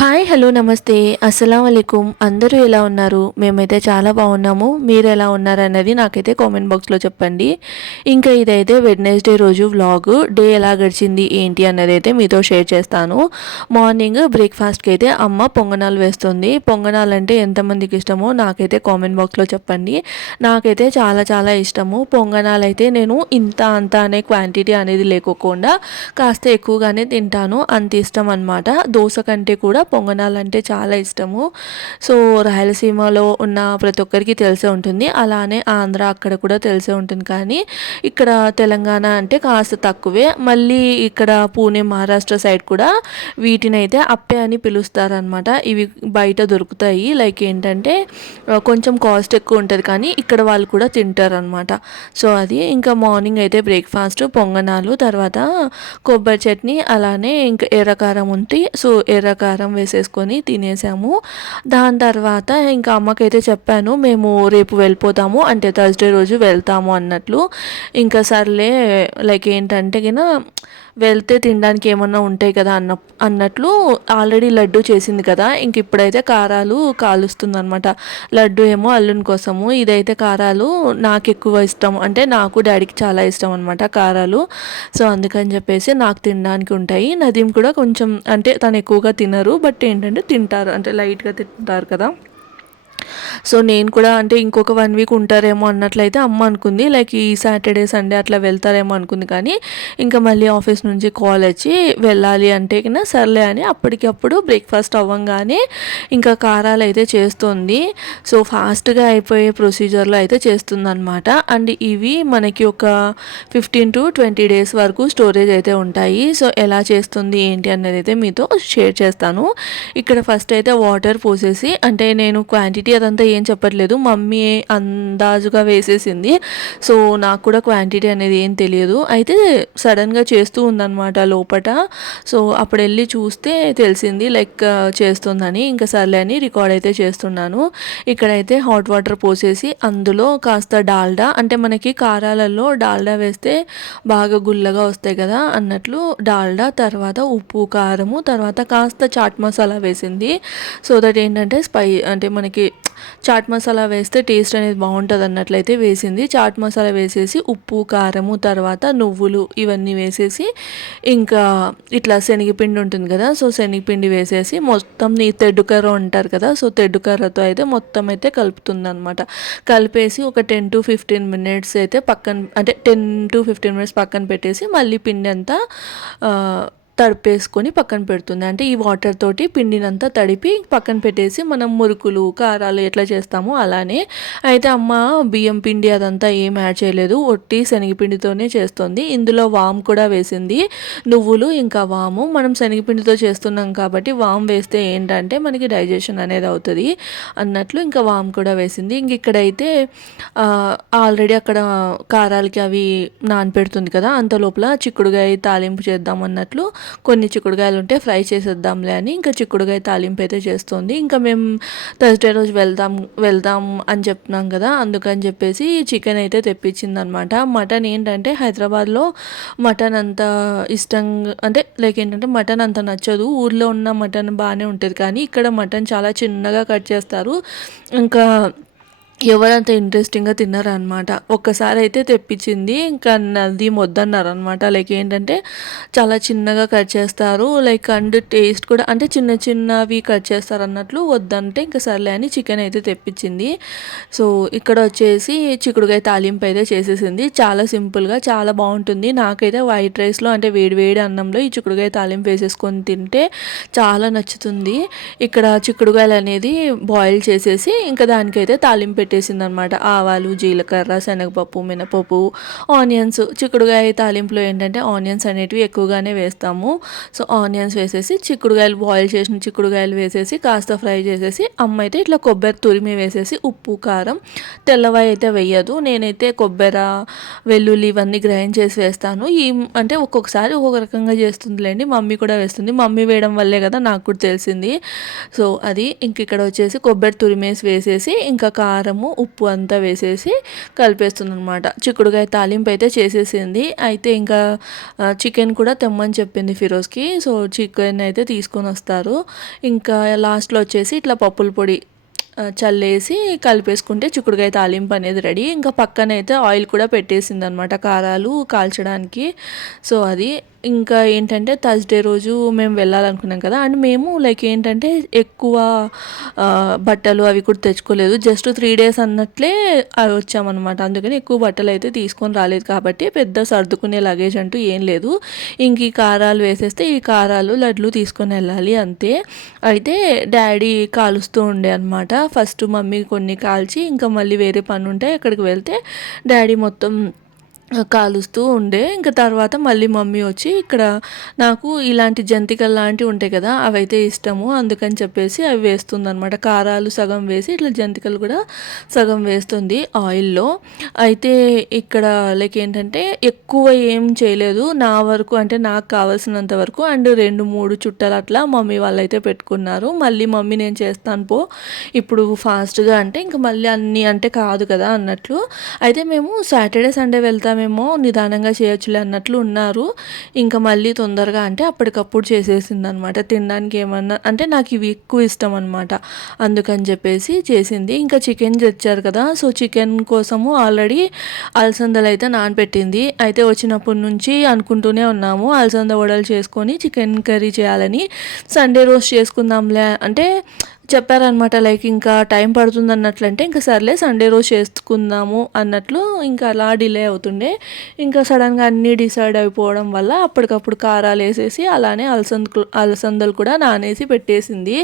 Hi hello నమస్తే అస్సలం వాలేకుం అందరూ ఎలా ఉన్నారు? మేమైతే చాలా బాగున్నాము. మీరు ఎలా ఉన్నారు అన్నది నాకైతే కామెంట్ బాక్స్లో చెప్పండి. ఇంకా ఇదైతే వెడ్నెస్డే రోజు వ్లాగ్. డే ఎలా గడిచింది ఏంటి అన్నది అయితే మీతో షేర్ చేస్తాను. మార్నింగ్ బ్రేక్ఫాస్ట్కి అయితే అమ్మ పొంగనాలు వేస్తుంది. పొంగనాలు అంటే ఎంతమందికి ఇష్టమో నాకైతే కామెంట్ బాక్స్లో చెప్పండి. నాకైతే చాలా చాలా ఇష్టము పొంగనాలు. అయితే నేను ఇంత అంత అనే క్వాంటిటీ అనేది లేకోకుండా కాస్త ఎక్కువగానే తింటాను. అంత ఇష్టం అనమాట. దోశ కంటే కూడా పొంగనాలంటే చాలా ఇష్టము. సో రాయలసీమలో ఉన్న ప్రతి ఒక్కరికి తెలిసే ఉంటుంది, అలానే ఆంధ్ర అక్కడ కూడా తెలిసే ఉంటుంది. కానీ ఇక్కడ తెలంగాణ అంటే కాస్త తక్కువే. మళ్ళీ ఇక్కడ పూణే మహారాష్ట్ర సైడ్ కూడా వీటినైతే అప్పే అని పిలుస్తారనమాట. ఇవి బయట దొరుకుతాయి. లైక్ ఏంటంటే కొంచెం కాస్ట్ ఎక్కువ ఉంటుంది, కానీ ఇక్కడ వాళ్ళు కూడా తింటారనమాట. సో అది ఇంకా మార్నింగ్ అయితే బ్రేక్ఫాస్ట్ పొంగనాలు, తర్వాత కొబ్బరి చట్నీ, అలానే ఇంకా ఎర్రకారం ఉంటే సో ఎర్రకారం వేసేసుకొని తినేసాము. దాని తర్వాత ఇంకా అమ్మకైతే చెప్పాను, మేము రేపు వెళ్ళిపోతాము అంటే థర్స్డే రోజు వెళ్తాము అన్నట్లు. ఇంకా సర్లే లైక్ ఏంటంటే కినా వెళ్తే తినడానికి ఏమన్నా ఉంటాయి కదా అన్నట్లు ఆల్రెడీ లడ్డు చేసింది కదా. ఇంక ఇప్పుడైతే కారాలు కాలుస్తుంది అనమాట. లడ్డు ఏమో అల్లుని కోసము, ఇదైతే కారాలు నాకు ఎక్కువ ఇష్టం, అంటే నాకు డాడీకి చాలా ఇష్టం అనమాట కారాలు. సో అందుకని చెప్పేసి నాకు తినడానికి ఉంటాయి. నదీం కూడా కొంచెం, అంటే తను ఎక్కువగా తినరు, బట్ ఏంటంటే తింటారు, అంటే లైట్గా తింటారు కదా. సో నేను కూడా అంటే ఇంకొక 1 వీక్ ఉంటారేమో అన్నట్లయితే అమ్మ అనుకుంది. లైక్ ఈ సాటర్డే సండే అట్లా వెళ్తారేమో అనుకుంది. కానీ ఇంకా మళ్ళీ ఆఫీస్ నుంచి కాల్ వచ్చి వెళ్ళాలి అంటే కన్నా సర్లే అని అప్పటికప్పుడు బ్రేక్ఫాస్ట్ అవ్వంగానే ఇంకా కారాలు అయితే చేస్తుంది. సో ఫాస్ట్గా అయిపోయే ప్రొసీజర్లో అయితే చేస్తుంది అనమాట. అండ్ ఇవి మనకి ఒక 15 to 20 డేస్ వరకు స్టోరేజ్ అయితే ఉంటాయి. సో ఎలా చేస్తుంది ఏంటి అన్నది అయితే మీతో షేర్ చేస్తాను. ఇక్కడ ఫస్ట్ అయితే వాటర్ పోసేసి, అంటే నేను క్వాంటిటీ అదంతా ఏం చెప్పట్లేదు, మమ్మీ అందాజుగా వేసేసింది. సో నాకు కూడా క్వాంటిటీ అనేది ఏం తెలియదు. అయితే సడన్గా చేస్తూ ఉందన్నమాట లోపట. సో అప్పుడు వెళ్ళి చూస్తే తెలిసింది లైక్ చేస్తుందని. ఇంకా సర్లే అని రికార్డ్ అయితే చేస్తున్నాను. ఇక్కడైతే హాట్ వాటర్ పోసేసి అందులో కాస్త డాల్డా, అంటే మనకి కారాలలో డాల్డా వేస్తే బాగా గుల్లగా వస్తాయి కదా అన్నట్లు డాల్డా, తర్వాత ఉప్పు కారము, తర్వాత కాస్త చాట్ మసాలా వేసింది. సో దట్ ఏంటంటే అంటే మనకి చాట్ మసాలా వేస్తే టేస్ట్ అనేది బాగుంటుంది అన్నట్లయితే వేసింది. చాట్ మసాలా వేసేసి ఉప్పు కారము, తర్వాత నువ్వులు ఇవన్నీ వేసేసి ఇంకా ఇట్లా శనగపిండి ఉంటుంది కదా, సో శనగపిండి వేసేసి మొత్తం తెడ్డు కర్ర అంటారు కదా, సో తెడ్డు కర్రతో అయితే మొత్తం అయితే కలుపుతుంది అనమాట. కలిపేసి ఒక 10 to 15 minutes అయితే పక్కన, అంటే 10 to 15 minutes పక్కన పెట్టేసి మళ్ళీ పిండి అంతా తడిపేసుకొని పక్కన పెడుతుంది. అంటే ఈ వాటర్ తోటి పిండినంతా తడిపి పక్కన పెట్టేసి మనం మురుకులు కారాలు ఎట్లా చేస్తామో అలానే. అయితే అమ్మ బియ్యం పిండి అదంతా ఏం యాడ్ చేయలేదు, ఒట్టి శనగపిండితోనే చేస్తుంది. ఇందులో వాము కూడా వేసింది, నువ్వులు ఇంకా వాము. మనం శనగపిండితో చేస్తున్నాం కాబట్టి వాము వేస్తే ఏంటంటే మనకి డైజెషన్ అనేది అవుతుంది అన్నట్లు ఇంకా వాము కూడా వేసింది. ఇంక ఇక్కడైతే ఆల్రెడీ అక్కడ కారాలకి అవి నానపెడుతుంది కదా, అంత లోపల చిక్కుడుగాయ తాలింపు చేద్దాం అన్నట్లు కొన్ని చిక్కుడుకాయలు ఉంటే ఫ్రై చేసేద్దాంలే అని ఇంకా చిక్కుడుకాయ తాలింపు అయితే చేస్తుంది. ఇంకా మేము థర్స్డే రోజు వెళ్దాం అని చెప్తున్నాం కదా, అందుకని చెప్పేసి చికెన్ అయితే తెప్పించింది అనమాట. మటన్ ఏంటంటే హైదరాబాద్లో మటన్ అంత ఇష్టంగా, అంటే లైక్ ఏంటంటే మటన్ అంత నచ్చదు. ఊర్లో ఉన్న మటన్ బాగానే ఉంటుంది, కానీ ఇక్కడ మటన్ చాలా చిన్నగా కట్ చేస్తారు. ఇంకా ఎవరంత ఇంట్రెస్టింగ్గా తిన్నారనమాట. ఒక్కసారి అయితే తెప్పించింది, ఇంకా అది వద్దన్నారు అనమాట. లైక్ ఏంటంటే చాలా చిన్నగా కట్ చేస్తారు, లైక్ అండ్ టేస్ట్ కూడా అంటే చిన్న చిన్నవి కట్ చేస్తారు అన్నట్లు వద్దంటే ఇంకా సర్లే అని చికెన్ అయితే తెప్పించింది. సో ఇక్కడ వచ్చేసి చిక్కుడుకాయ తాలింపు అయితే చేసేసింది. చాలా సింపుల్గా చాలా బాగుంటుంది. నాకైతే వైట్ రైస్లో అంటే వేడి వేడి అన్నంలో ఈ చిక్కుడుకాయ తాలింపు వేసేసుకొని తింటే చాలా నచ్చుతుంది. ఇక్కడ చిక్కుడుకాయలు అనేది బాయిల్ చేసేసి ఇంకా దానికైతే తాలింపు పెట్టేసింది అనమాట. ఆవాలు, జీలకర్ర, శనగపప్పు, మినపప్పు, ఆనియన్స్. చిక్కుడుకాయ తాలింపులో ఏంటంటే ఆనియన్స్ అనేటివి ఎక్కువగానే వేస్తాము. సో ఆనియన్స్ వేసేసి చిక్కుడుకాయలు, బాయిల్ చేసిన చిక్కుడుకాయలు వేసేసి కాస్త ఫ్రై చేసేసి అమ్మ అయితే ఇట్లా కొబ్బరి తురిమి వేసేసి ఉప్పు కారం, తెల్లవాయి అయితే వేయదు, నేనైతే కొబ్బరి వెల్లుల్లి ఇవన్నీ గ్రైండ్ చేసి వేస్తాను. అంటే ఒక్కొక్కసారి ఒక్కొక్క రకంగా చేస్తుందిలేండి. మమ్మీ కూడా వేస్తుంది, మమ్మీ వేయడం వల్లే కదా నాకు కూడా తెలిసింది. సో అది ఇంక ఇక్కడ వచ్చేసి కొబ్బరి తురిమేసి వేసేసి ఇంకా కారం కారము ఉప్పు అంతా వేసేసి కలిపేస్తుంది అనమాట. చిక్కుడుకాయ తాలింపు అయితే చేసేసింది. అయితే ఇంకా చికెన్ కూడా తెమ్మని చెప్పింది ఫిరోజ్కి. సో చికెన్ అయితే తీసుకొని వస్తారు. ఇంకా లాస్ట్లో వచ్చేసి ఇట్లా పప్పుల పొడి చల్లేసి కలిపేసుకుంటే చిక్కుడుకాయ తాలింపు అనేది రెడీ. ఇంకా పక్కనైతే ఆయిల్ కూడా పెట్టేసింది అనమాట కారాలు కాల్చడానికి. సో అది ఇంకా ఏంటంటే థర్స్డే రోజు మేము వెళ్ళాలనుకున్నాం కదా. అండ్ మేము లైక్ ఏంటంటే ఎక్కువ బట్టలు అవి కూడా తెచ్చుకోలేదు. జస్ట్ 3 days అన్నట్లే అవి వచ్చామన్నమాట. అందుకని ఎక్కువ బట్టలు అయితే తీసుకొని రాలేదు కాబట్టి పెద్ద సర్దుకునే లగేజ్ అంటూ ఏం లేదు. ఇంక ఈ కారాలు వేసేస్తే ఈ కారాలు లడ్లు తీసుకొని వెళ్ళాలి అంతే. అయితే డాడీ కాలుస్తూ ఉండే అనమాట. ఫస్ట్ మమ్మీ కొన్ని కాల్చి ఇంకా మళ్ళీ వేరే పని ఉంటే అక్కడికి వెళ్తే డాడీ మొత్తం కాలుస్తూ ఉండే. ఇంకా తర్వాత మళ్ళీ మమ్మీ వచ్చి ఇక్కడ నాకు ఇలాంటి జంతికలు లాంటివి ఉంటాయి కదా అవైతే ఇష్టము, అందుకని చెప్పేసి అవి వేస్తుంది అనమాట. కారాలు సగం వేసి ఇట్లా జంతికలు కూడా సగం వేస్తుంది ఆయిల్లో. అయితే ఇక్కడ లైక్ ఏంటంటే ఎక్కువ ఏం చేయలేదు నా వరకు, అంటే నాకు కావాల్సినంత వరకు. అండ్ 2-3 చుట్టలు అట్లా మమ్మీ వాళ్ళు అయితే పెట్టుకున్నారు. మళ్ళీ మమ్మీ నేను చేస్తాను పో ఇప్పుడు ఫాస్ట్గా అంటే ఇంకా మళ్ళీ అన్నీ అంటే కాదు కదా అన్నట్లు. అయితే మేము సాటర్డే సండే వెళ్తామేమో నిదానంగా చేయొచ్చులే అన్నట్లు ఉన్నారు. ఇంకా మళ్ళీ తొందరగా అంటే అప్పటికప్పుడు చేసేసింది అనమాట. తినడానికి ఏమన్నా అంటే నాకు ఇవి ఎక్కువ ఇష్టం అనమాట, అందుకని చెప్పేసి చేసింది. ఇంకా చికెన్ తెచ్చారు కదా, సో చికెన్ కోసము ఆల్రెడీ అలసందలు అయితే నానబెట్టింది. అయితే వచ్చినప్పటి నుంచి అనుకుంటూనే ఉన్నాము అలసంద వడలు చేసుకొని చికెన్ కర్రీ చేయాలని. సండే రోజు చేసుకుందాంలే అంటే చెప్పారనమాట. లైక్ ఇంకా టైం పడుతుంది అన్నట్లంటే ఇంకా సర్లే సండే రోజు చేసుకుందాము అన్నట్లు ఇంకా అలా డిలే అవుతుండే. ఇంకా సడన్గా అన్నీ డిసైడ్ అయిపోవడం వల్ల అప్పటికప్పుడు కారాలు వేసేసి అలానే అలసందలు కూడా నానేసి పెట్టేసింది.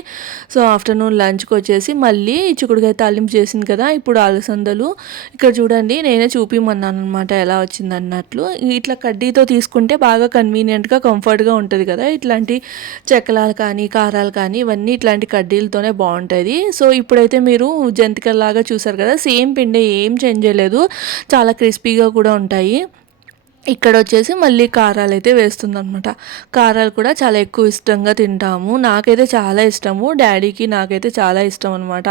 సో ఆఫ్టర్నూన్ లంచ్కి వచ్చేసి మళ్ళీ చిక్కుడుకాయ తాలింపు చేసింది కదా, ఇప్పుడు అలసందలు ఇక్కడ చూడండి నేనే చూపిమన్నాను అనమాట ఎలా వచ్చింది అన్నట్లు. ఇట్లా కడ్డీతో తీసుకుంటే బాగా కన్వీనియంట్గా కంఫర్ట్గా ఉంటుంది కదా. ఇట్లాంటి చెక్కలాలు కానీ కారాలు కానీ ఇవన్నీ ఇట్లాంటి కడ్డీలతోనే బాగుంటుంది. సో ఇప్పుడైతే మీరు జంతికల్లాగా చూసారు కదా, సేమ్ పిండి ఏం చేంజ్ చేయలేదు, చాలా క్రిస్పీగా కూడా ఉంటాయి. ఇక్కడ వచ్చేసి మళ్ళీ కారాలు అయితే వేస్తుంది అనమాట. కారాలు కూడా చాలా ఎక్కువ ఇష్టంగా తింటాము. నాకైతే చాలా ఇష్టము, డాడీకి నాకైతే చాలా ఇష్టం అనమాట.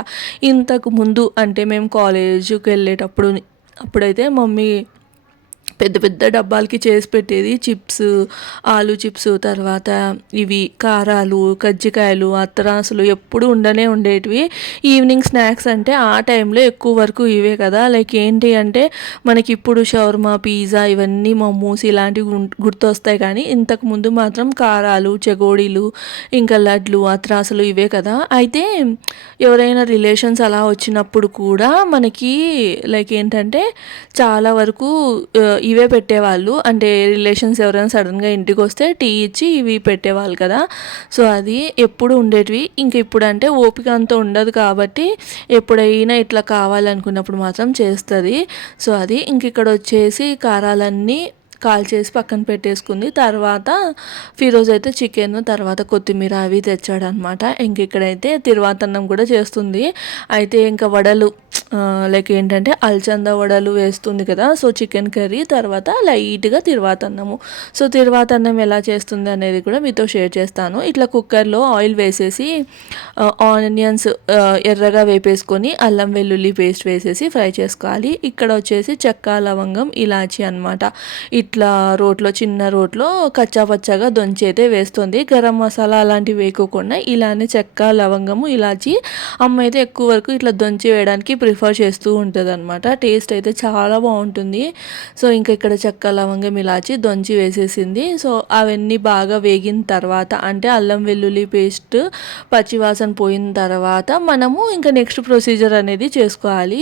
ఇంతకు ముందు అంటే మేము కాలేజీకి వెళ్ళేటప్పుడు అప్పుడైతే మమ్మీ పెద్ద పెద్ద డబ్బాలకి చేసి పెట్టేది. చిప్స్, ఆలు చిప్స్, తర్వాత ఇవి కారాలు, కజ్జికాయలు, అత్తరాసులు ఎప్పుడు ఉండేటివి. ఈవినింగ్ స్నాక్స్ అంటే ఆ టైంలో ఎక్కువ వరకు ఇవే కదా. లైక్ ఏంటి అంటే మనకి ఇప్పుడు షవర్మా, పిజ్జా, ఇవన్నీ మోమోస్ ఇలాంటివి గుర్తొస్తాయి. కానీ ఇంతకుముందు మాత్రం కారాలు, చెగోడీలు, ఇంకా లడ్లు, అత్రాసులు ఇవే కదా. అయితే ఎవరైనా రిలేషన్స్ అలా వచ్చినప్పుడు కూడా మనకి లైక్ ఏంటంటే చాలా వరకు ఇవే పెట్టేవాళ్ళు. అంటే రిలేషన్స్ ఎవరైనా సడన్గా ఇంటికి వస్తే టీ ఇచ్చి ఇవి పెట్టేవాళ్ళు కదా. సో అది ఎప్పుడు ఉండేటివి. ఇంక ఇప్పుడు అంటే ఓపిక అంత ఉండదు కాబట్టి ఎప్పుడైనా ఇట్లా కావాలనుకున్నప్పుడు మాత్రం చేస్తుంది. సో అది ఇంక ఇక్కడ వచ్చేసి కారాలన్నీ కాల్ చేసి పక్కన పెట్టేసుకుంది. తర్వాత ఫిరోజ్ అయితే చికెన్, తర్వాత కొత్తిమీర అవి తెచ్చాడనమాట. ఇంక ఇక్కడైతే తిరువాతన్నం కూడా చేస్తుంది. అయితే ఇంకా వడలు లైక్ ఏంటంటే అలచంద వడలు వేస్తుంది కదా. సో చికెన్ కర్రీ తర్వాత లైట్గా తిరువాతన్నము. సో తిరువాతన్నం ఎలా చేస్తుంది అనేది కూడా మీతో షేర్ చేస్తాను. ఇట్లా కుక్కర్లో ఆయిల్ వేసేసి ఆనియన్స్ ఎర్రగా వేపేసుకొని అల్లం వెల్లుల్లి పేస్ట్ వేసేసి ఫ్రై చేసుకోవాలి. ఇక్కడ వచ్చేసి చెక్క, లవంగం, ఇలాచి అనమాట. ఇట్లా రోట్లో చిన్న రోట్లో కచ్చా పచ్చగా దొంచి అయితే వేస్తుంది. గరం మసాలా అలాంటివి వేయకోకుండా ఇలానే చెక్క, లవంగము, ఇలాచి అమ్మ అయితే ఎక్కువ వరకు ఇట్లా దొంచి వేయడానికి ప్రిఫర్ చేస్తూ ఉంటుంది అనమాట. టేస్ట్ అయితే చాలా బాగుంటుంది. సో ఇంకా ఇక్కడ చెక్క, లవంగం, ఇలాచి దొంచి వేసేసింది. సో అవన్నీ బాగా వేగిన తర్వాత అంటే అల్లం వెల్లుల్లి పేస్ట్ పచ్చివాసన పోయిన తర్వాత మనము ఇంకా నెక్స్ట్ ప్రొసీజర్ అనేది చేసుకోవాలి.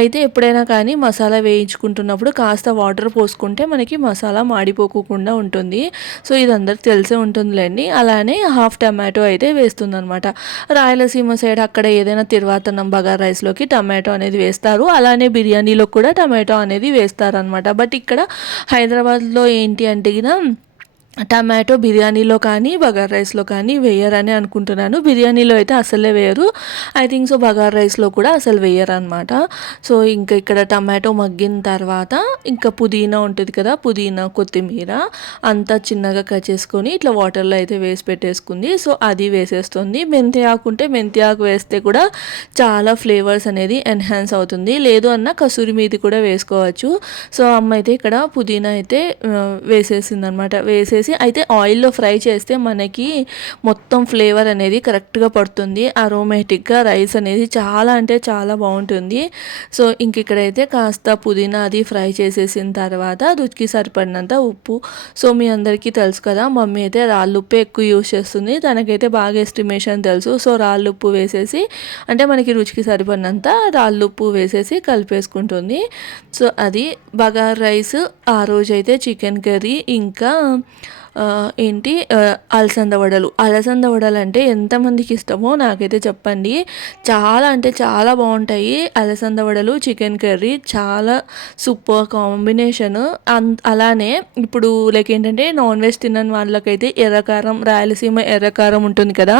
అయితే ఎప్పుడైనా కానీ మసాలా వేయించుకుంటున్నప్పుడు కాస్త వాటర్ పోసుకుంటే మనకి మసాలా మాడిపోకుండా ఉంటుంది. సో ఇది అందరికి తెలిసే ఉంటుందిలేండి. అలానే హాఫ్ టమాటో అయితే వేస్తుంది అనమాట. రాయలసీమ సైడ్ అక్కడ ఏదైనా తిరువాతన్నం బగారా రైస్లోకి టమాటో అనేది వేస్తారు. అలానే బిర్యానీలో కూడా టమాటో అనేది వేస్తారనమాట. బట్ ఇక్కడ హైదరాబాద్లో ఏంటి అంటే టమాటో బిర్యానీలో కానీ బగారా రైస్లో కానీ వేయరని అనుకుంటున్నాను. బిర్యానీలో అయితే అసలే వేయరు. ఐ థింక్ సో బగారా రైస్లో కూడా అసలు వేయరు అనమాట. సో ఇంకా ఇక్కడ టమాటో మగ్గిన తర్వాత ఇంకా పుదీనా ఉంటుంది కదా, పుదీనా కొత్తిమీర అంతా చిన్నగా కట్ చేసుకొని ఇట్లా వాటర్లో అయితే వేసి పెట్టేసుకుంది. సో అది వేసేస్తుంది. మెంతి ఆకు ఉంటే మెంతి ఆకు వేస్తే కూడా చాలా ఫ్లేవర్స్ అనేది ఎన్హాన్స్ అవుతుంది. లేదు అన్న కసూరి మేతి కూడా వేసుకోవచ్చు. సో అమ్మ అయితే ఇక్కడ పుదీనా అయితే వేసేసింది అనమాట. వేసేసి అయితే ఆయిల్లో ఫ్రై చేస్తే మనకి మొత్తం ఫ్లేవర్ అనేది కరెక్ట్గా పడుతుంది. అరోమేటిక్గా రైస్ అనేది చాలా అంటే చాలా బాగుంటుంది. సో ఇంక ఇక్కడైతే కాస్త పుదీనా అది ఫ్రై చేసేసిన తర్వాత రుచికి సరిపడినంత ఉప్పు. సో మీ అందరికీ తెలుసు కదా, మమ్మీ అయితే రాళ్ళుప్పు ఎక్కువ యూజ్ చేస్తుంది. తనకైతే బాగా ఎస్టిమేషన్ తెలుసు. సో రాళ్ళుప్పు వేసేసి అంటే మనకి రుచికి సరిపడినంత రాళ్ళుప్పు వేసేసి కలిపేసుకుంటుంది. సో అది బగారా రైస్. ఆ రోజైతే చికెన్ కర్రీ ఇంకా అలసంద వడలు. అలసంద వడలు అంటే ఎంతమందికి ఇష్టమో నాకైతే చెప్పండి. చాలా అంటే చాలా బాగుంటాయి అలసంద వడలు, చికెన్ కర్రీ చాలా సూపర్ కాంబినేషన్. అలానే ఇప్పుడు లైక్ ఏంటంటే నాన్ వెజ్ తినని వాళ్ళకైతే ఎర్రకారం, రాయలసీమ ఎర్రకారం ఉంటుంది కదా,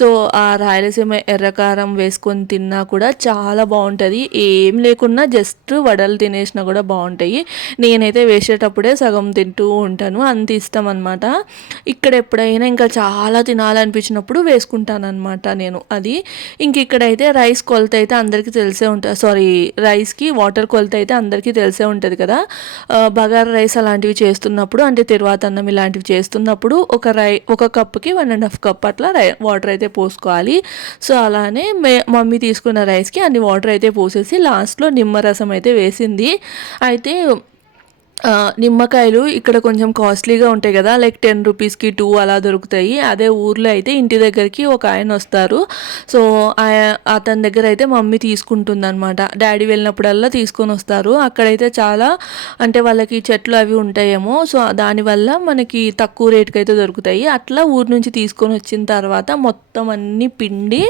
సో ఆ రాయలసీమ ఎర్రకారం వేసుకొని తిన్నా కూడా చాలా బాగుంటుంది. ఏం లేకున్నా జస్ట్ వడలు తినేసినా కూడా బాగుంటాయి. నేనైతే వేసేటప్పుడే సగం తింటూ ఉంటాను, అంత ఇష్టం అనమాట. ఇక్కడ ఎప్పుడైనా ఇంకా చాలా తినాలనిపించినప్పుడు వేసుకుంటాను అనమాట నేను అది. ఇంక ఇక్కడైతే రైస్ కొలత అయితే అందరికీ తెలిసే ఉంటుంది, రైస్కి వాటర్ కొలత అయితే అందరికీ తెలిసే ఉంటుంది కదా. బగారా రైస్ అలాంటివి చేస్తున్నప్పుడు అంటే తిరువాత అన్నం ఇలాంటివి చేస్తున్నప్పుడు ఒక కప్పుకి 1.5 కప్ అట్లా వాటర్ అయితే పోసుకోవాలి. సో అలానే మమ్మీ తీసుకున్న రైస్కి అన్ని వాటర్ అయితే పోసేసి లాస్ట్లో నిమ్మరసం అయితే వేసింది. అయితే నిమ్మకాయలు ఇక్కడ కొంచెం కాస్ట్లీగా ఉంటాయి కదా, లైక్ 10 రూపీస్కి 2 అలా దొరుకుతాయి. అదే ఊర్లో అయితే ఇంటి దగ్గరికి ఒక ఆయన వస్తారు. సో అతని దగ్గర అయితే మమ్మీ తీసుకుంటుంది అనమాట. డాడీ వెళ్ళినప్పుడల్లా తీసుకొని వస్తారు. అక్కడైతే చాలా అంటే వాళ్ళకి చెట్లు అవి ఉంటాయేమో, సో దానివల్ల మనకి తక్కువ రేటుకి అయితే దొరుకుతాయి. అట్లా ఊరు నుంచి తీసుకొని వచ్చిన తర్వాత మొత్తం అన్ని పిండి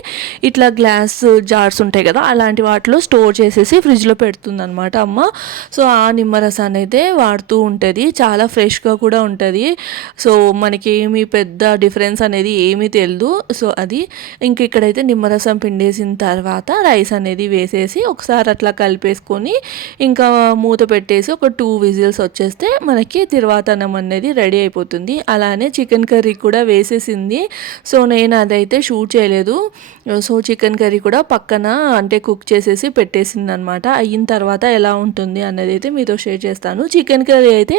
ఇట్లా గ్లాస్ జార్స్ ఉంటాయి కదా, అలాంటి వాటిలో స్టోర్ చేసేసి ఫ్రిడ్జ్లో పెడుతుంది అనమాట అమ్మ. సో ఆ నిమ్మరసాన్ని అయితే వాడుతూ ఉంటుంది. చాలా ఫ్రెష్గా కూడా ఉంటుంది. సో మనకి ఏమీ పెద్ద డిఫరెన్స్ అనేది ఏమీ తెలియదు. సో అది ఇంక ఇక్కడైతే నిమ్మరసం పిండేసిన తర్వాత రైస్ అనేది వేసేసి ఒకసారి అట్లా కలిపేసుకొని ఇంకా మూత పెట్టేసి ఒక 2 విజిల్స్ వచ్చేస్తే మనకి తిరువాతన్నం అనేది రెడీ అయిపోతుంది. అలానే చికెన్ కర్రీ కూడా వేసేసింది. సో నేను అదైతే షూట్ చేయలేదు. సో చికెన్ కర్రీ కూడా పక్కన అంటే కుక్ చేసేసి పెట్టేసింది అనమాట. అయిన తర్వాత ఎలా ఉంటుంది అన్నది అయితే మీతో షేర్ చేస్తాను. చికెన్ కర్రీ అయితే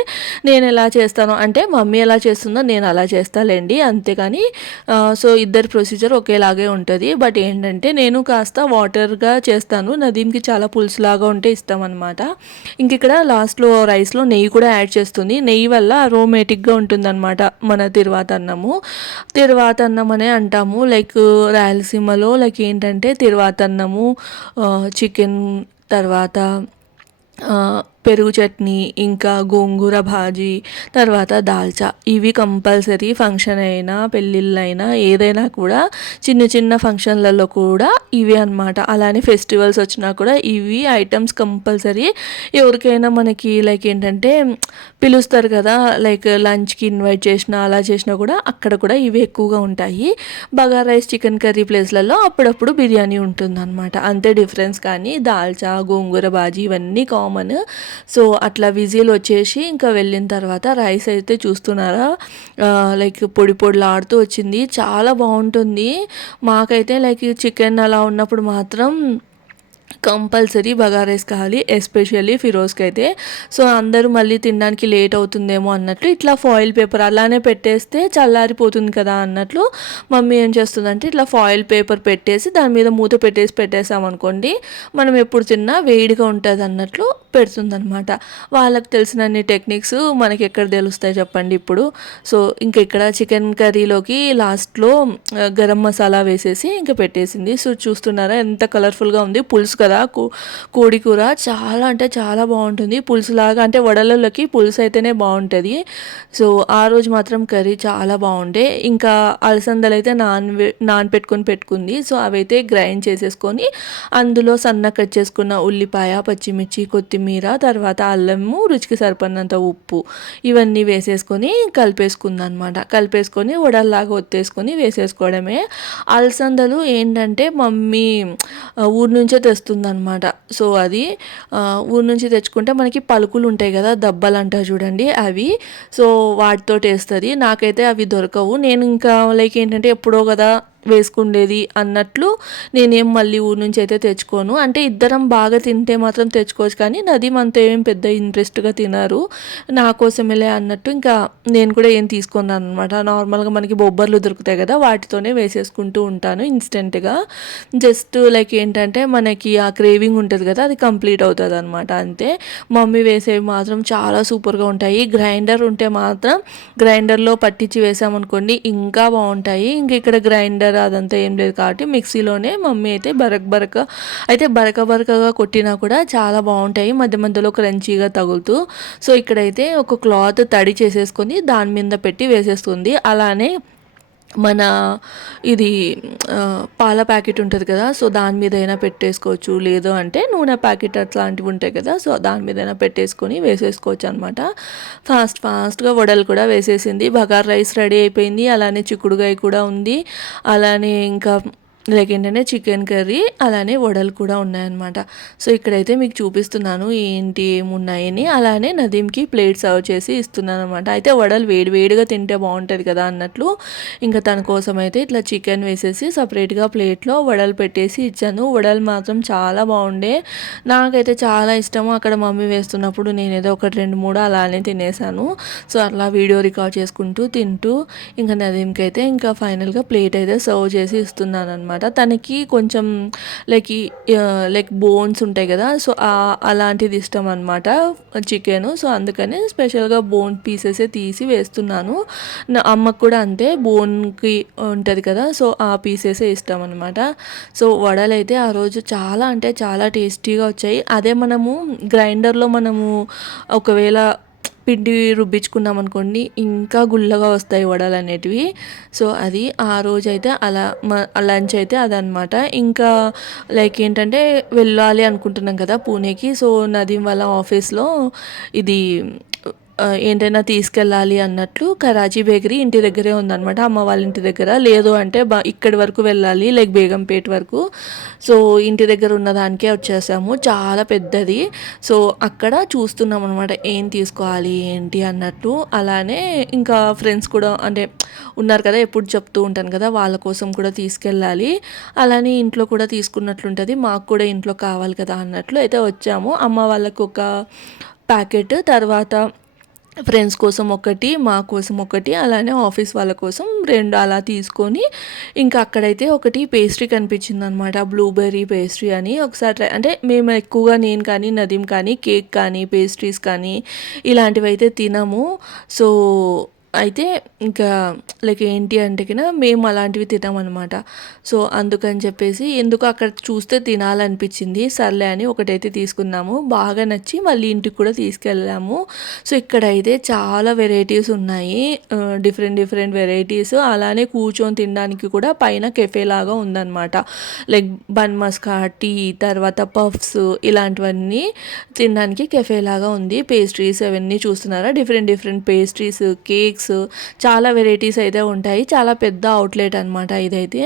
నేను ఎలా చేస్తాను అంటే మమ్మీ ఎలా చేస్తుందో నేను అలా చేస్తాలేండి, అంతేకాని సో ఇద్దరు ప్రొసీజర్ ఒకేలాగే ఉంటుంది. బట్ ఏంటంటే నేను కాస్త వాటర్గా చేస్తాను, నా దీనికి చాలా పులుసులాగా ఉంటే ఇష్టం అనమాట. ఇంక ఇక్కడ లాస్ట్లో రైస్లో నెయ్యి కూడా యాడ్ చేస్తుంది. నెయ్యి వల్ల అరోమేటిక్గా ఉంటుందన్నమాట మన తిరువాతన్నము. తిరువాతన్నం అనే అంటాము, లైక్ రాయలసీమలో లైక్ ఏంటంటే తిరువాతన్నము, చికెన్, తర్వాత పెరుగు చట్నీ, ఇంకా గోంగూర భాజీ, తర్వాత దాల్చా, ఇవి కంపల్సరీ. ఫంక్షన్ అయినా పెళ్ళిళ్ళైనా ఏదైనా కూడా చిన్న చిన్న ఫంక్షన్లలో కూడా ఇవి అనమాట. అలానే ఫెస్టివల్స్ వచ్చినా కూడా ఇవి ఐటమ్స్ కంపల్సరీ. ఎవరికైనా మనకి లైక్ ఏంటంటే పిలుస్తారు కదా, లైక్ లంచ్కి ఇన్వైట్ చేసినా అలా చేసినా కూడా అక్కడ కూడా ఇవి ఎక్కువగా ఉంటాయి. బగారా రైస్, చికెన్ కర్రీ ప్లేస్లలో అప్పుడప్పుడు బిర్యానీ ఉంటుందన్నమాట, అంతే డిఫరెన్స్. కానీ దాల్చా, గోంగూర భాజీ ఇవన్నీ కామన్. సో అట్లా విజిల్ వచ్చేసి ఇంకా వెళ్ళిన తర్వాత రైస్ అయితే చూస్తున్నారా లైక్ పొడి పొడిలాడుతూ వచ్చింది, చాలా బాగుంటుంది. మాకైతే లైక్ చికెన్ అలా ఉన్నప్పుడు మాత్రం కంపల్సరీ బగారా రైస్ కావాలి, ఎస్పెషల్లీ ఫిరోజ్కి అయితే. సో అందరూ మళ్ళీ తినడానికి లేట్ అవుతుందేమో అన్నట్లు ఇట్లా ఫాయిల్ పేపర్ అలానే పెట్టేస్తే చల్లారిపోతుంది కదా అన్నట్లు మమ్మీ ఏం చేస్తుందంటే ఇట్లా ఫాయిల్ పేపర్ పెట్టేసి దాని మీద మూత పెట్టేసామనుకోండి, మనం ఎప్పుడు తిన్నా వేడిగా ఉంటుంది అన్నట్లు పెడుతుందనమాట. వాళ్ళకి తెలిసినన్ని టెక్నిక్స్ మనకి ఎక్కడ తెలుస్తాయి చెప్పండి ఇప్పుడు. సో ఇంక ఇక్కడ చికెన్ కర్రీలోకి లాస్ట్లో గరం మసాలా వేసేసి ఇంకా పెట్టేసింది. సో చూస్తున్నారా ఎంత కలర్ఫుల్గా ఉంది, పులుసు కదా కోడి కూర చాలా అంటే చాలా బాగుంటుంది. పులుసులాగా అంటే వడలలోకి పులుసు అయితేనే బాగుంటుంది. సో ఆ రోజు మాత్రం కర్రీ చాలా బాగుండే. ఇంకా అలసందలు అయితే పెట్టుకుంది. సో అవైతే గ్రైండ్ చేసేసుకొని అందులో సన్న కట్ చేసుకున్న ఉల్లిపాయ, పచ్చిమిర్చి, కొత్తిమీర, తర్వాత అల్లము, రుచికి సరిపడినంత ఉప్పు ఇవన్నీ వేసేసుకొని కలిపేసుకుందనమాట. కలిపేసుకొని వడల్లాగా ఒత్తేసుకొని వేసేసుకోవడమే. అలసందలు ఏంటంటే మమ్మీ ఊరు నుంచే తెస్తుందనమాట. సో అది ఊరు నుంచి తెచ్చుకుంటే మనకి పలుకులు ఉంటాయి కదా, దబ్బలు అంటారు చూడండి అవి. సో వాటితో వేస్తుంది. నాకైతే అవి దొరకవు. నేను ఇంకా లైక్ ఏంటంటే ఎప్పుడో కదా వేసుకుండేది అన్నట్లు నేనేం మళ్ళీ ఊరు నుంచి అయితే తెచ్చుకోను. అంటే ఇద్దరం బాగా తింటే మాత్రం తెచ్చుకోవచ్చు, కానీ నదీమ్ అంత ఏం పెద్ద ఇంట్రెస్ట్గా తినరు, నా కోసమేలే అన్నట్టు ఇంకా నేను కూడా ఏం తీసుకున్నాను అనమాట. నార్మల్గా మనకి బొబ్బర్లు దొరుకుతాయి కదా, వాటితోనే వేసేసుకుంటూ ఉంటాను ఇన్స్టెంట్గా. జస్ట్ లైక్ ఏంటంటే మనకి ఆ క్రేవింగ్ ఉంటుంది కదా, అది కంప్లీట్ అవుతుంది అనమాట, అంతే. మమ్మీ వేసేవి మాత్రం చాలా సూపర్గా ఉంటాయి. గ్రైండర్ ఉంటే మాత్రం గ్రైండర్లో పట్టించి వేసామనుకోండి ఇంకా బాగుంటాయి. ఇంక ఇక్కడ గ్రైండర్ అదంతా ఏం లేదు కాబట్టి మిక్సీలోనే మమ్మీ అయితే బరకగా కొట్టినా కూడా చాలా బాగుంటాయి, మధ్య మధ్యలో క్రంచీగా తగులుతూ. సో ఇక్కడైతే ఒక క్లాత్ తడి చేసేసుకొని దాని మీద పెట్టి వేసేస్తుంది. అలానే మన ఇది పాల ప్యాకెట్ ఉంటుంది కదా, సో దాని మీద అయినా పెట్టేసుకోవచ్చు, లేదు అంటే నూనె ప్యాకెట్ అట్లాంటివి ఉంటాయి కదా, సో దాని మీద అయినా పెట్టేసుకొని వేసేసుకోవచ్చు అనమాట. ఫాస్ట్గా వడలు కూడా వేసేసింది. బగార్ రైస్ రెడీ అయిపోయింది. అలానే చిక్కుడుగాయ కూడా ఉంది. అలానే ఇంకా లైక్ ఏంటంటే చికెన్ కర్రీ, అలానే వడలు కూడా ఉన్నాయన్నమాట. సో ఇక్కడైతే మీకు చూపిస్తున్నాను ఏంటి ఏమున్నాయని. అలానే నదీమ్కి ప్లేట్ సర్వ్ చేసి ఇస్తున్నాను అనమాట. అయితే వడలు వేడిగా తింటే బాగుంటుంది కదా అన్నట్లు ఇంకా తన కోసం అయితే ఇట్లా చికెన్ వేసేసి సపరేట్గా ప్లేట్లో వడలు పెట్టేసి ఇచ్చాను. వడలు మాత్రం చాలా బాగుండే, నాకైతే చాలా ఇష్టము. అక్కడ మమ్మీ వేస్తున్నప్పుడు నేను ఏదో 1-2-3 అలానే తినేసాను. సో అట్లా వీడియో రికార్డ్ చేసుకుంటూ తింటూ ఇంకా నదీమ్కి అయితే ఇంకా ఫైనల్గా ప్లేట్ అయితే సర్వ్ చేసి ఇస్తున్నాను అనమాట. తనకి కొంచెం లైక్ బోన్స్ ఉంటాయి కదా, సో అలాంటిది ఇష్టం అనమాట చికెన్. సో అందుకని స్పెషల్గా బోన్ పీసెసే తీసి వేస్తున్నాను. నా అమ్మకు కూడా అంతే, బోన్కి ఉంటుంది కదా, సో ఆ పీసెసే ఇష్టం అనమాట. సో వడలు అయితే ఆ రోజు చాలా అంటే చాలా టేస్టీగా వచ్చాయి. అదే మనము గ్రైండర్లో ఒకవేళ పిండి రుబ్బించుకున్నాం అనుకోండి ఇంకా గుల్లగా వస్తాయి వడలు అనేటివి. సో అది ఆ రోజు అయితే అలా లంచ్ అయితే అదనమాట. ఇంకా లైక్ ఏంటంటే వెళ్ళాలి అనుకుంటున్నాం కదా పూణేకి. సో నదీమ్ వాళ్ళ ఆఫీస్లో ఇది ఏంటైనా తీసుకెళ్ళాలి అన్నట్లు కరాచీ బేకరీ ఇంటి దగ్గరే ఉందన్నమాట, అమ్మ వాళ్ళ ఇంటి దగ్గర. లేదు అంటే ఇక్కడి వరకు వెళ్ళాలి, లైక్ బేగంపేట వరకు. సో ఇంటి దగ్గర ఉన్న దానికే వచ్చేసాము, చాలా పెద్దది. సో అక్కడ చూస్తున్నాం అనమాట ఏం తీసుకోవాలి ఏంటి అన్నట్టు. అలానే ఇంకా ఫ్రెండ్స్ కూడా అంటే ఉన్నారు కదా, ఎప్పుడు చెప్తూ ఉంటాను కదా, వాళ్ళ కోసం కూడా తీసుకెళ్ళాలి. అలానే ఇంట్లో కూడా తీసుకున్నట్లుంటుంది, మాకు కూడా ఇంట్లో కావాలి కదా అన్నట్లు అయితే వచ్చాము. అమ్మ వాళ్ళకు ఒక ప్యాకెట్, తర్వాత ఫ్రెండ్స్ కోసం ఒకటి, మా కోసం ఒకటి, అలానే ఆఫీస్ వాళ్ళ కోసం 2 అలా తీసుకొని ఇంకా అక్కడైతే ఒకటి పేస్ట్రీ కనిపించింది అనమాట, బ్లూబెర్రీ పేస్ట్రీ అని. ఒకసారి అంటే మేము ఎక్కువగా నేను కానీ నదీమ్ కానీ కేక్ కానీ పేస్ట్రీస్ కానీ ఇలాంటివి అయితే తినము. సో అయితే ఇంకా లైక్ ఏంటి అంటే కినా మేము అలాంటివి తినామన్నమాట. సో అందుకని చెప్పేసి ఎందుకు అక్కడ చూస్తే తినాలనిపించింది, సర్లే అని ఒకటైతే తీసుకున్నాము. బాగా నచ్చి మళ్ళీ ఇంటికి కూడా తీసుకెళ్ళాము. సో ఇక్కడైతే చాలా వెరైటీస్ ఉన్నాయి, డిఫరెంట్ వెరైటీస్. అలానే కూర్చొని తినడానికి కూడా పైన కెఫే లాగా ఉందన్నమాట. లైక్ బన్ మస్కా, టీ, తర్వాత పఫ్స్ ఇలాంటివన్నీ తినడానికి కెఫే లాగా ఉంది. పేస్ట్రీస్ అవన్నీ చూస్తున్నారా, డిఫరెంట్ పేస్ట్రీస్, కేక్స్, చాలా వెరైటీస్ అయితే ఉంటాయి. చాలా పెద్ద అవుట్లెట్ అనమాట ఇదైతే.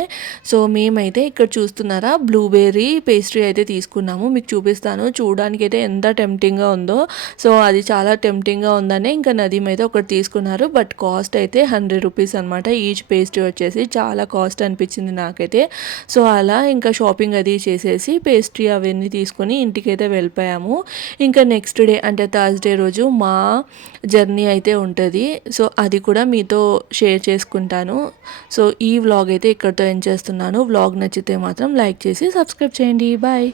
సో మేమైతే ఇక్కడ చూస్తున్నారా బ్లూబెర్రీ పేస్ట్రీ అయితే తీసుకున్నాము, మీకు చూపిస్తాను. చూడడానికి అయితే ఎంత టెంప్టింగ్గా ఉందో. సో అది చాలా టెంప్టింగ్గా ఉందనే ఇంకా నదీమ్ అయితే ఒకటి తీసుకున్నారు. బట్ కాస్ట్ అయితే 100 రూపీస్ అనమాట ఈచ్ పేస్ట్రీ వచ్చేసి. చాలా కాస్ట్ అనిపించింది నాకైతే. సో అలా ఇంకా షాపింగ్ అది చేసేసి పేస్ట్రీ అవన్నీ తీసుకొని ఇంటికైతే వెళ్ళిపోయాము. ఇంకా నెక్స్ట్ డే అంటే థర్స్డే రోజు మా జర్నీ అయితే ఉంటుంది. సో అది కూడా మీతో షేర్ చేసుకుంటాను. సో ఈ వ్లాగ్ అయితే ఇక్కడితో ఎండ్ చేస్తున్నాను. వ్లాగ్ నచ్చితే మాత్రం లైక్ చేసి సబ్స్క్రైబ్ చేయండి. బాయ్.